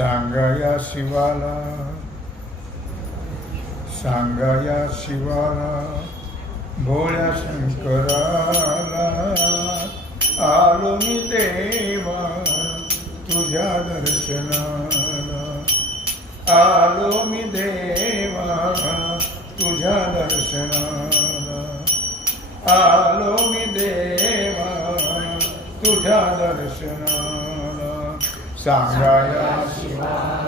Sangaya Shivala Sangaya Shivala Bola Shankarala सांगाया शिवाला सांगाया शिवाला भोळ्या शंकराला आलो मी देवा तुझ्या दर्शनाला आलो मी देवा तुझ्या दर्शनाला आलो मी देवा तुझ्या दर्शनाला सांगाया शिवा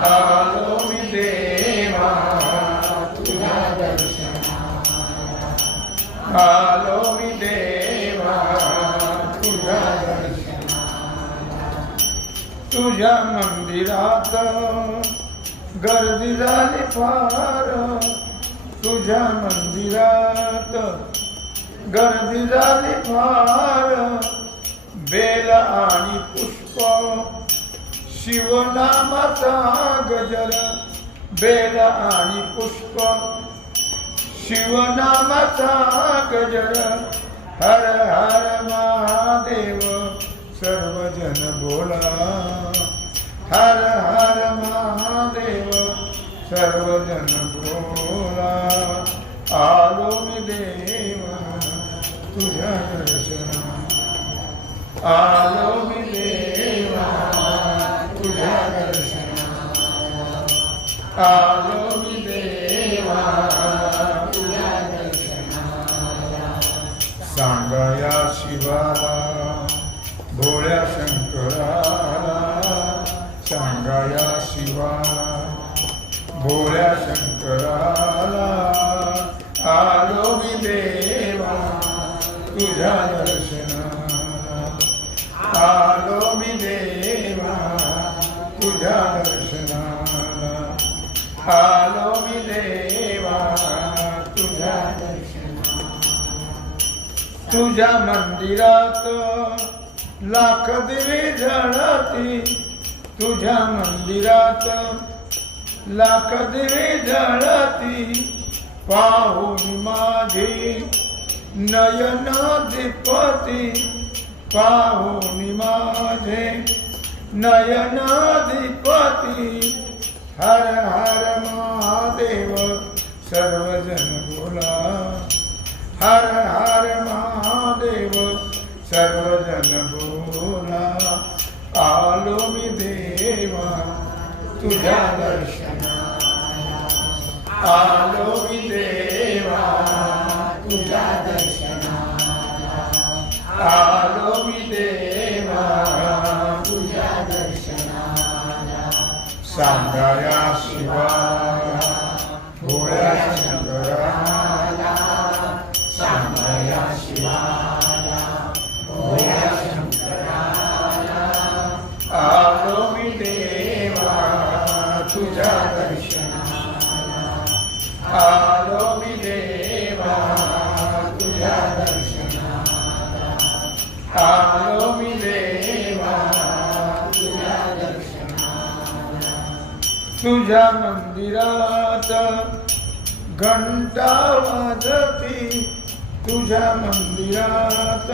आलो मी देवा तुझ्या दर्शना आलो मी देवा तुझ्या दर्शना तुझ्या मंदिरात गर्दी झाली फार. तुझ्या मंदिरात गर्दी झाली फार. बेल आणि पुष्प शिवनामाचा गजर बेल आणि पुष्प. शिवनामाचा गजर हर हर महादेव सर्वजन बोला. हर हर महादेव सर्वजन बोला. आलो मी देव तुझ्या दर्शना आलो मी देव. आलो मी देवा तुझ्या सांगाया शिवाला भोळ्या शंकराला सांगाया शिवाला भोळ्या शंकराला आलो मी देवा तुझ्या दर्शनाला. आलो मी देवा तुझ्या दर्शनाला आलो मी देवा तुझ्या तुझ्या मंदिरात लाख दिवे झळती. तुझ्या मंदिरात लाख दिवे झळती. पाहून माझे नयन दिपती. पाहून माझे नयनाधिपती। हर हर महादेव सर्वजन बोला। हर हर महादेव सर्वजन बोला। आलो मी देवा तुझ्या दर्शना आलो मी देवा तुझ्या दर्शना आलो Sangaya Shivaya, Puraya Shankaraya, Sangaya Shivaya, Puraya Shankaraya, Alomi Deva, Tuja तुझ्या मंदिरात घंटा वाजती तुझ्या मंदिरात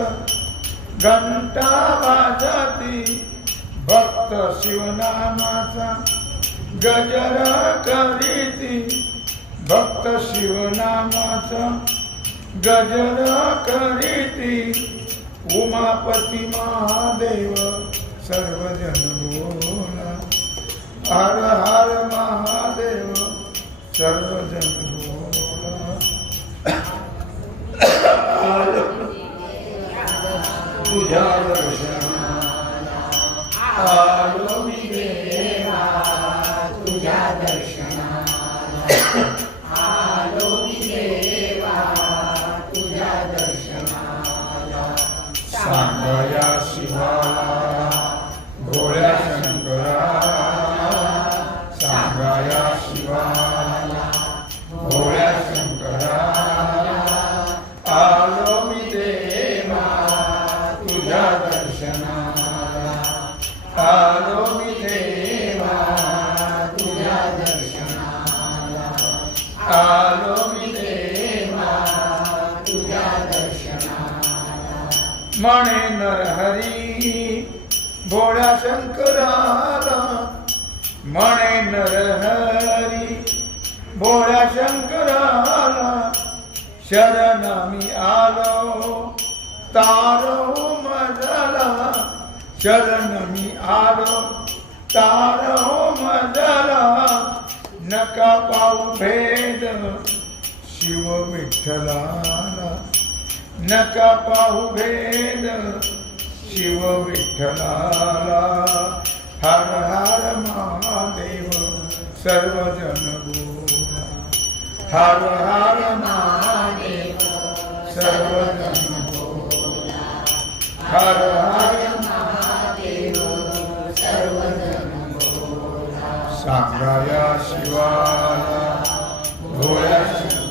घंटा वाजती भक्त शिवनामाचा गजर करीती. भक्त शिवनामाचा गजरा करीती. उमापती महादेव सर्वजन बोल हर हर महादेव सर्वजन बोला तुझ्या दर्शनाला आलो मी देवा तुझ्या दर्शनाला आलो मी देवा तुझ्या दर्शनाला। सांगया म्हणे नरहरी भोळ्या शंकराला. म्हणे नरहरी भोळ्या शंकराला. शरण मी आलो तारो मजला. शरण मी आलो तारो मजला. नका पाऊ भेद शिव विठ्ठला नका पाहू भेद. शिव विठ्ठलाला हर हर महादेव सर्वजन बोला. हर हर महादेव सर्वजन बोला. हर हर महादेव सर्वजन बोला. सांगाया शिवाला भोळ्या शिवा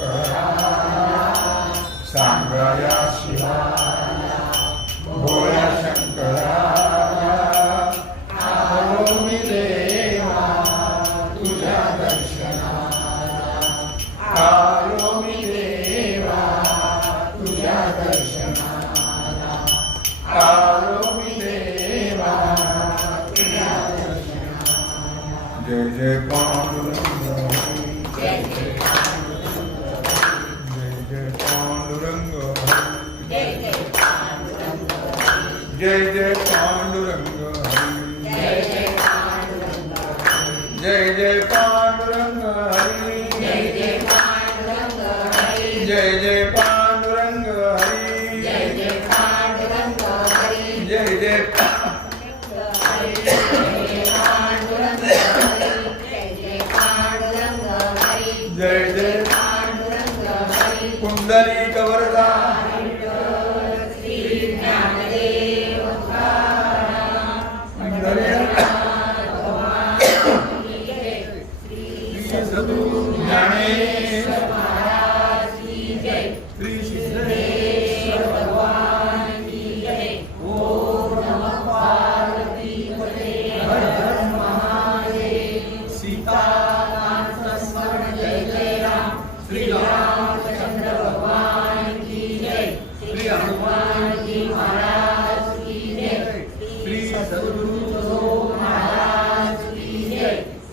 कुंडली वरदा ज्ञानेश श्री सिद्धेश्वर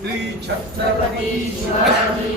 श्री छत्रपती शिवाजी